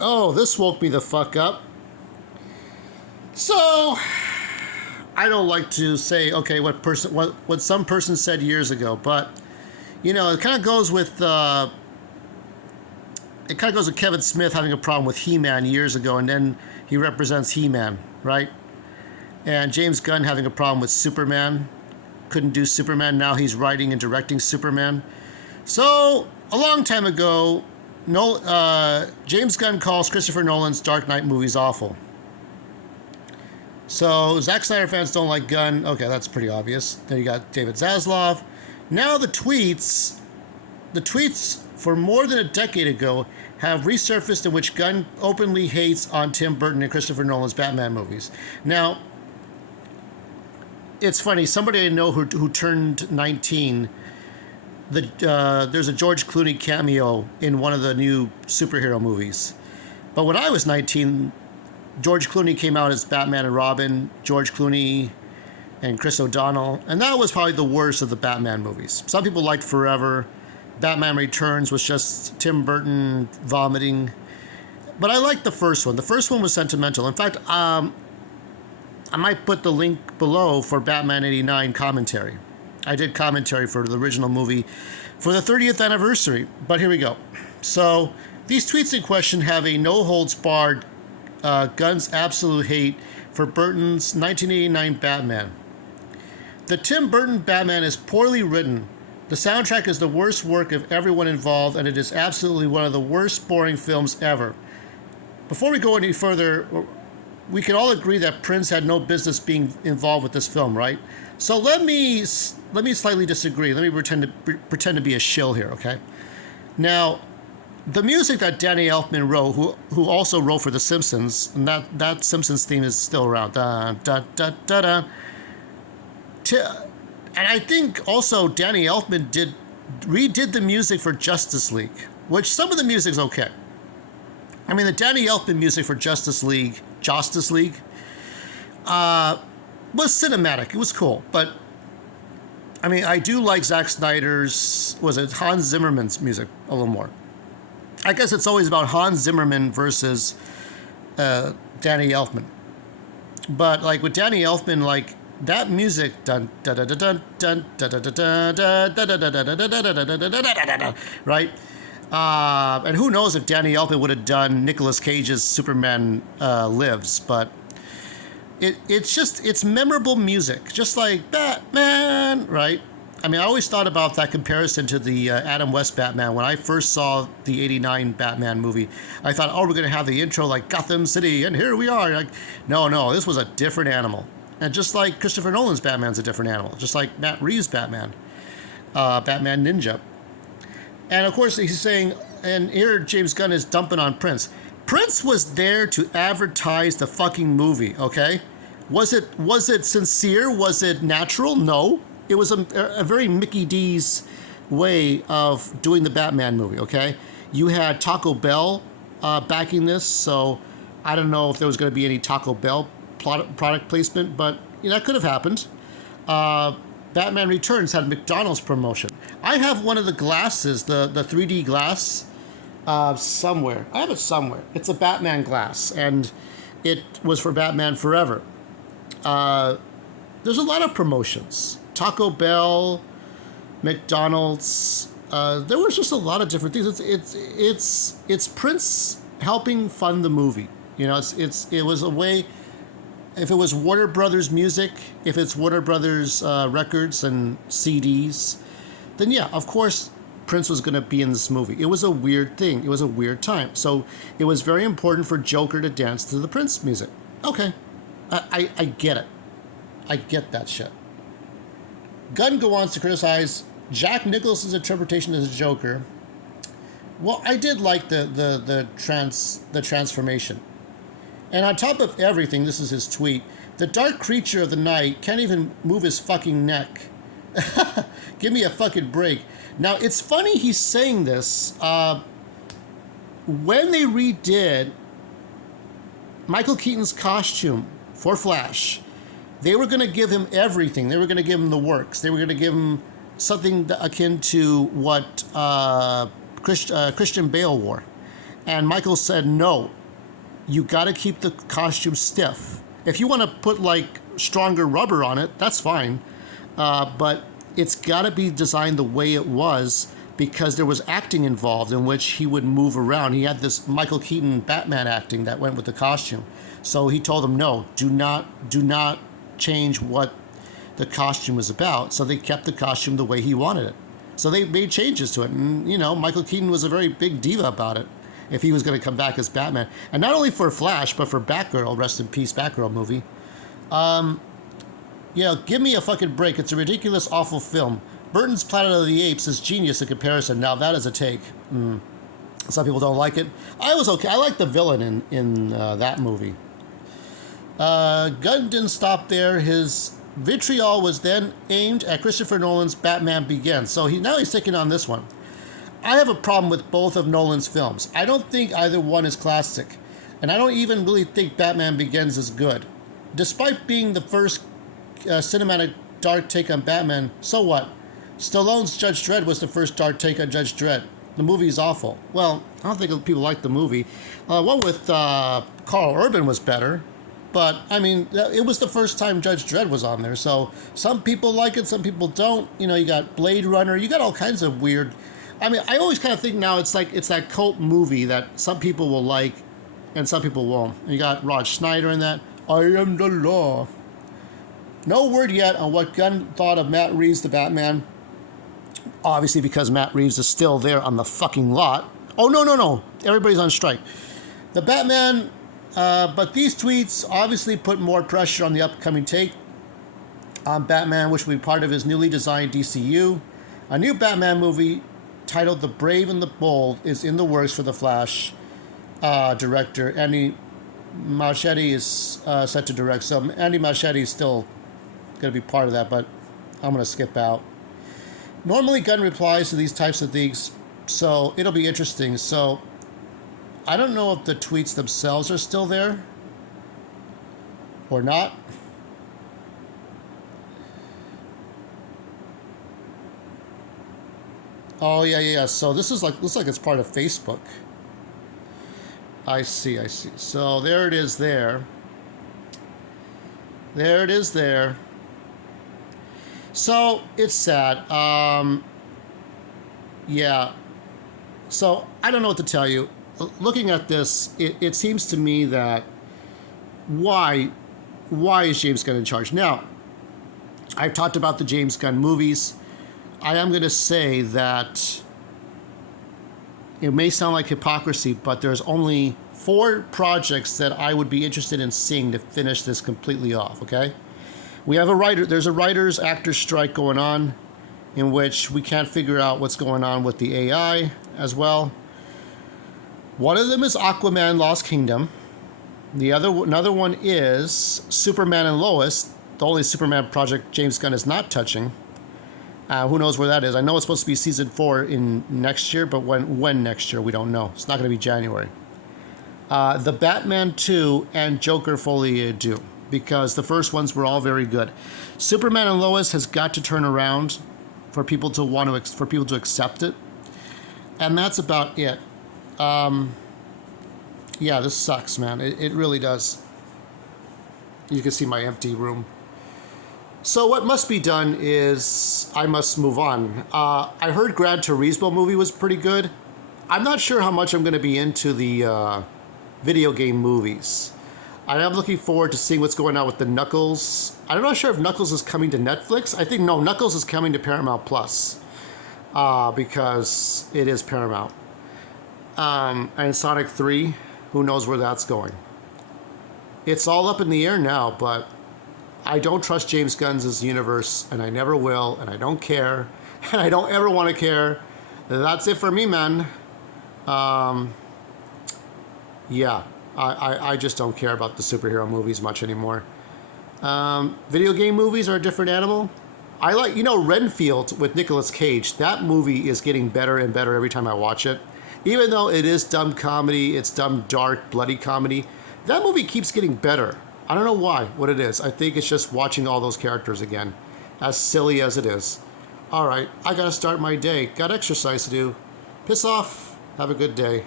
Oh, this woke me the fuck up. So, I don't like to say, okay, what some person said years ago, but you know, it kind of goes with Kevin Smith having a problem with He-Man years ago, and then he represents He-Man, right? And James Gunn having a problem with Superman, couldn't do Superman. Now he's writing and directing Superman. So a long time ago, James Gunn calls Christopher Nolan's Dark Knight movies awful. So Zack Snyder fans don't like Gunn. Okay, that's pretty obvious. Then you got David Zaslav. Now the tweets for more than a decade ago have resurfaced in which Gunn openly hates on Tim Burton and Christopher Nolan's Batman movies. Now, it's funny. Somebody I know who turned 19. There's a George Clooney cameo in one of the new superhero movies. But when I was 19, George Clooney came out as Batman and Robin, George Clooney and Chris O'Donnell, and that was probably the worst of the Batman movies. Some people liked Forever. Batman Returns was just Tim Burton vomiting. But I liked the first one. The first one was sentimental. In fact, I might put the link below for Batman 89 commentary. I did commentary for the original movie for the 30th anniversary. But here we go. So these tweets in question have a no-holds-barred Gunn's absolute hate for Burton's 1989 Batman. The Tim Burton Batman is poorly written. The soundtrack is the worst work of everyone involved, and it is absolutely one of the worst boring films ever. Before we go any further, we can all agree that Prince had no business being involved with this film, right? So let me slightly disagree. Let me pretend to be a shill here, okay? Now, the music that Danny Elfman wrote, who also wrote for The Simpsons, and that Simpsons theme is still around. Da, da, da, da, da. And I think also Danny Elfman redid the music for Justice League, which some of the music's okay. I mean, the Danny Elfman music for Justice League, was cinematic. It was cool, but I mean, I do like Zack Snyder's, Hans Zimmerman's music a little more. I guess it's always about Hans Zimmerman versus Danny Elfman. But like with Danny Elfman, like that music, dun da da da dun dun da da da da da da da da da da da, right? And who knows if Danny Elfman would have done Nicolas Cage's Superman Lives, but it's memorable music, just like Batman, right? I mean, I always thought about that comparison to the Adam West Batman. When I first saw the 89 Batman movie, I thought, oh, we're going to have the intro like Gotham City, and here we are. Like, no, this was a different animal. And just like Christopher Nolan's Batman's a different animal, just like Matt Reeves' Batman, Batman Ninja. And of course, he's saying, and here James Gunn is dumping on Prince. Prince was there to advertise the fucking movie, okay? Was it sincere? Was it natural? No. It was a very Mickey D's way of doing the Batman movie, okay? You had Taco Bell backing this, so I don't know if there was going to be any Taco Bell product placement, but you know, that could have happened. Batman Returns had McDonald's promotion. I have one of the glasses, the 3D glass, somewhere. I have it somewhere. It's a Batman glass, and it was for Batman Forever. There's a lot of promotions. Taco Bell, McDonald's. There was just a lot of different things. It's Prince helping fund the movie. You know, it was a way. If it was Warner Brothers music, if it's Warner Brothers records and CDs, then yeah, of course Prince was going to be in this movie. It was a weird thing. It was a weird time. So it was very important for Joker to dance to the Prince music. Okay, I get it. I get that shit. Gunn goes on to criticize Jack Nicholson's interpretation as a Joker. Well, I did like the transformation. And on top of everything, this is his tweet, the dark creature of the night can't even move his fucking neck. Give me a fucking break. Now, it's funny he's saying this. When they redid Michael Keaton's costume for Flash, they were going to give him everything. They were going to give him the works. They were going to give him something akin to what Christian Bale wore. And Michael said, no, you got to keep the costume stiff. If you want to put like stronger rubber on it, that's fine. But it's got to be designed the way it was, because there was acting involved in which he would move around. He had this Michael Keaton Batman acting that went with the costume. So he told them, no, do not change what the costume was about. So they kept the costume the way he wanted it. So they made changes to it. And, you know, Michael Keaton was a very big diva about it, if he was going to come back as Batman. And not only for Flash, but for Batgirl, rest in peace, Batgirl movie. You know, give me a fucking break. It's a ridiculous, awful film. Burton's Planet of the Apes is genius in comparison. Now that is a take. Some people don't like it. I was okay. I liked the villain in that movie. Gunn didn't stop there. His vitriol was then aimed at Christopher Nolan's Batman Begins. So now he's taking on this one. I have a problem with both of Nolan's films. I don't think either one is classic. And I don't even really think Batman Begins is good. Despite being the first cinematic dark take on Batman, so what? Stallone's Judge Dredd was the first dark take on Judge Dredd. The movie is awful. Well, I don't think people like the movie. One with Carl Urban was better. But, I mean, it was the first time Judge Dredd was on there. So some people like it, some people don't. You know, you got Blade Runner. You got all kinds of weird... I mean, I always kind of think now it's that cult movie that some people will like and some people won't. And you got Rod Schneider in that. I am the law. No word yet on what Gunn thought of Matt Reeves' The Batman. Obviously, because Matt Reeves is still there on the fucking lot. Oh, no. Everybody's on strike. The Batman, but these tweets obviously put more pressure on the upcoming take on Batman, which will be part of his newly designed DCU. A new Batman movie titled The Brave and the Bold is in the works for the Flash director. Andy Muschietti is set to direct. So Andy Muschietti is still going to be part of that, but I'm going to skip out. Normally, Gunn replies to these types of things, so it'll be interesting. So I don't know if the tweets themselves are still there or not. Oh, yeah. So this is looks like it's part of Facebook. I see. So there it is there. There it is there. So it's sad. Yeah. So I don't know what to tell you. Looking at this, it seems to me that why is James Gunn in charge? Now, I've talked about the James Gunn movies. I am going to say that it may sound like hypocrisy, but there's only 4 projects that I would be interested in seeing to finish this completely off, okay? We have there's a writers actors strike going on in which we can't figure out what's going on with the AI as well. One of them is Aquaman Lost Kingdom. Another one is Superman and Lois, the only Superman project James Gunn is not touching. Who knows where that is? I know it's supposed to be season 4 in next year, but when next year, we don't know. It's not going to be January. The Batman 2 and Joker Folie à Deux, because the first ones were all very good. Superman and Lois has got to turn around for people to accept it, and that's about it. Yeah, this sucks, man. It really does. You can see my empty room. So what must be done is I must move on. I heard Gran Turismo movie was pretty good. I'm not sure how much I'm going to be into the video game movies. I am looking forward to seeing what's going on with the Knuckles. I'm not sure if Knuckles is coming to Netflix. I think, no, Knuckles is coming to Paramount Plus because it is Paramount. And Sonic 3, who knows where that's going. It's all up in the air now, but I don't trust James Gunn's universe, and I never will, and I don't care, and I don't ever want to care. That's it for me, man. Yeah, I just don't care about the superhero movies much anymore. Video game movies are a different animal. I like, Renfield with Nicolas Cage. That movie is getting better and better every time I watch it. Even though it is dumb comedy, it's dumb, dark, bloody comedy, that movie keeps getting better. I don't know what it is. I think it's just watching all those characters again, as silly as it is. All right, I gotta start my day. Got exercise to do. Piss off. Have a good day.